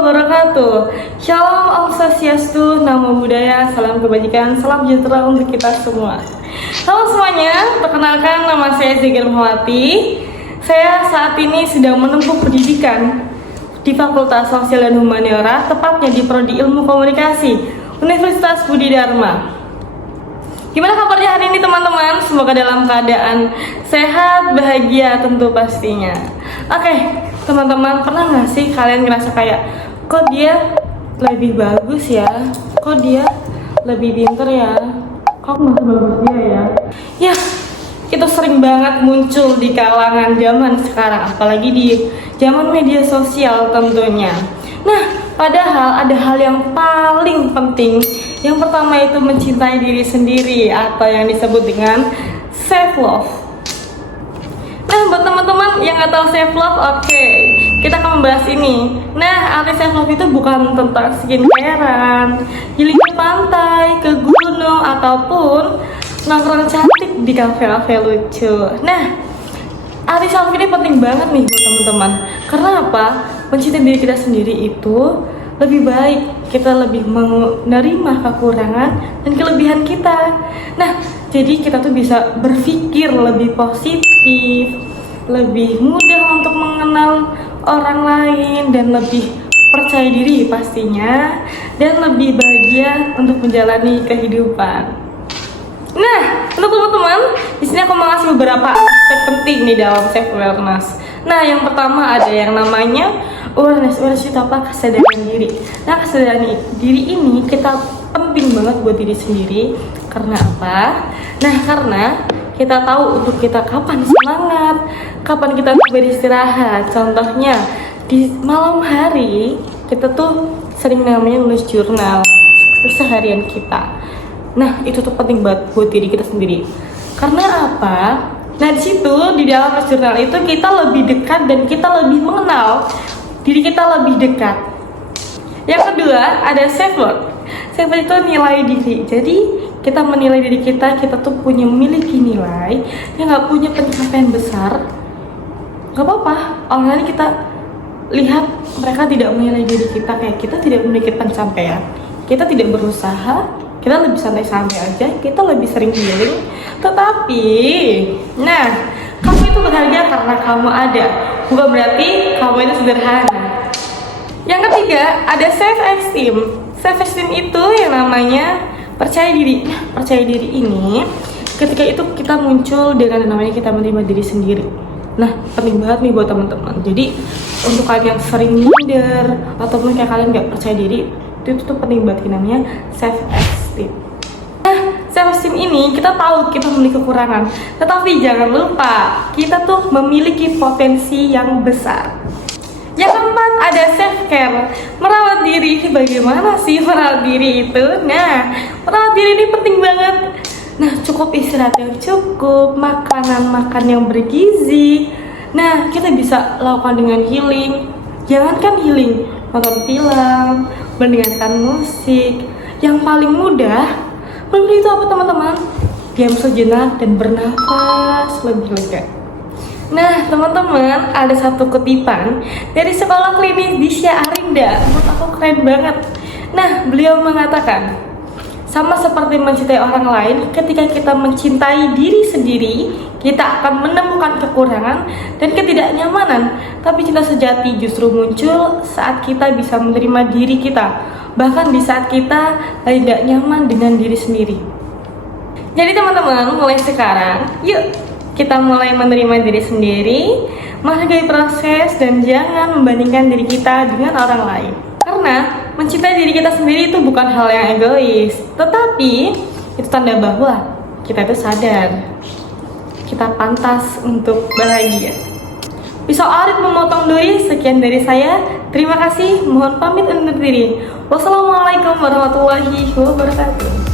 wabarakatuh. Shalom, Om Swastiastu, Namo Buddhaya, salam kebajikan, salam sejahtera untuk kita semua. Halo semuanya, perkenalkan nama saya Zegar Mahwati. Saya saat ini sedang menempuh pendidikan di Fakultas Sosial dan Humaniora, tepatnya di Prodi Ilmu Komunikasi, Universitas Budi Dharma. Gimana kabarnya hari ini teman-teman? Semoga dalam keadaan sehat, bahagia tentu pastinya. Oke, teman-teman, pernah nggak sih kalian ngerasa kayak kok dia lebih bagus ya? Kok dia lebih pinter ya? Kok masih bagus dia ya? Ya, itu sering banget muncul di kalangan zaman sekarang, apalagi di zaman media sosial tentunya. Nah, padahal ada hal yang paling penting. Yang pertama itu mencintai diri sendiri atau yang disebut dengan self love. Nah, buat teman-teman yang nggak tahu self love, oke, kita akan membahas ini. Nah, arti self love itu bukan tentang skincarean, healing ke pantai, ke gunung, ataupun nongkrong cantik di kafe-kafe lucu. Nah, arti self ini penting banget nih buat teman-teman. Karena apa? Mencintai diri kita sendiri itu lebih baik, kita lebih menerima kekurangan dan kelebihan kita. Nah, jadi kita tuh bisa berpikir lebih positif, lebih mudah untuk mengenal orang lain, dan lebih percaya diri pastinya, dan lebih bahagia untuk menjalani kehidupan. Nah, untuk teman-teman, di sini aku mau ngasih beberapa aspek penting nih dalam self awareness. Nah, yang pertama ada yang namanya awareness itu apa? Kesadaran diri. Nah, kesadaran diri ini kita penting banget buat diri sendiri. Karena apa? Nah, karena kita tahu untuk kita kapan semangat, kapan kita beristirahat. Contohnya di malam hari kita tuh sering namanya nulis jurnal keseharian kita. Nah, itu tuh penting banget buat diri kita sendiri. Karena apa? Nah, di situ di dalam jurnal itu kita lebih dekat dan kita lebih mengenal diri kita lebih dekat. Yang kedua ada self worth. Self worth itu nilai diri. Jadi kita menilai diri kita tuh punya memiliki nilai, yang nggak punya pencapaian besar, nggak apa-apa. Orang lain kita lihat mereka tidak menilai diri kita kayak kita tidak memiliki pencapaian, kita tidak berusaha, kita lebih santai-santai aja, kita lebih sering healing. Tetapi, nah, kamu itu berharga karena kamu ada, bukan berarti kamu itu sederhana. Yang ketiga ada self esteem. Self esteem itu yang namanya percaya diri. Nah, percaya diri ini ketika itu kita muncul dengan namanya kita menerima diri sendiri. Nah, penting banget nih buat teman-teman. Jadi untuk kalian yang sering minder ataupun kayak kalian nggak percaya diri, itu tuh penting banget namanya self esteem. Nah, self esteem ini kita tahu kita memiliki kekurangan, tetapi jangan lupa kita tuh memiliki potensi yang besar. Yang keempat ada self care, merawat diri. Bagaimana sih merawat diri itu? Nah, merawat diri ini penting banget. Nah, cukup istirahat yang cukup, makanan yang bergizi. Nah, kita bisa lakukan dengan healing. Jangankan healing, nonton film, mendengarkan musik. Yang paling mudah, itu apa teman-teman? Diam sejenak dan bernafas lebih lega. Nah, teman-teman, ada satu kutipan dari Sekolah Klinis Disya Arinda. Menurut aku keren banget. Nah, beliau mengatakan, sama seperti mencintai orang lain, ketika kita mencintai diri sendiri, kita akan menemukan kekurangan dan ketidaknyamanan. Tapi cinta sejati justru muncul saat kita bisa menerima diri kita, bahkan di saat kita tidak nyaman dengan diri sendiri. Jadi teman-teman, mulai sekarang, yuk kita mulai menerima diri sendiri, menghargai proses, dan jangan membandingkan diri kita dengan orang lain. Karena mencintai diri kita sendiri itu bukan hal yang egois, tetapi itu tanda bahwa kita itu sadar kita pantas untuk bahagia. Pisau arit memotong duri. Sekian dari saya. Terima kasih. Mohon pamit undur diri. Wassalamualaikum warahmatullahi wabarakatuh.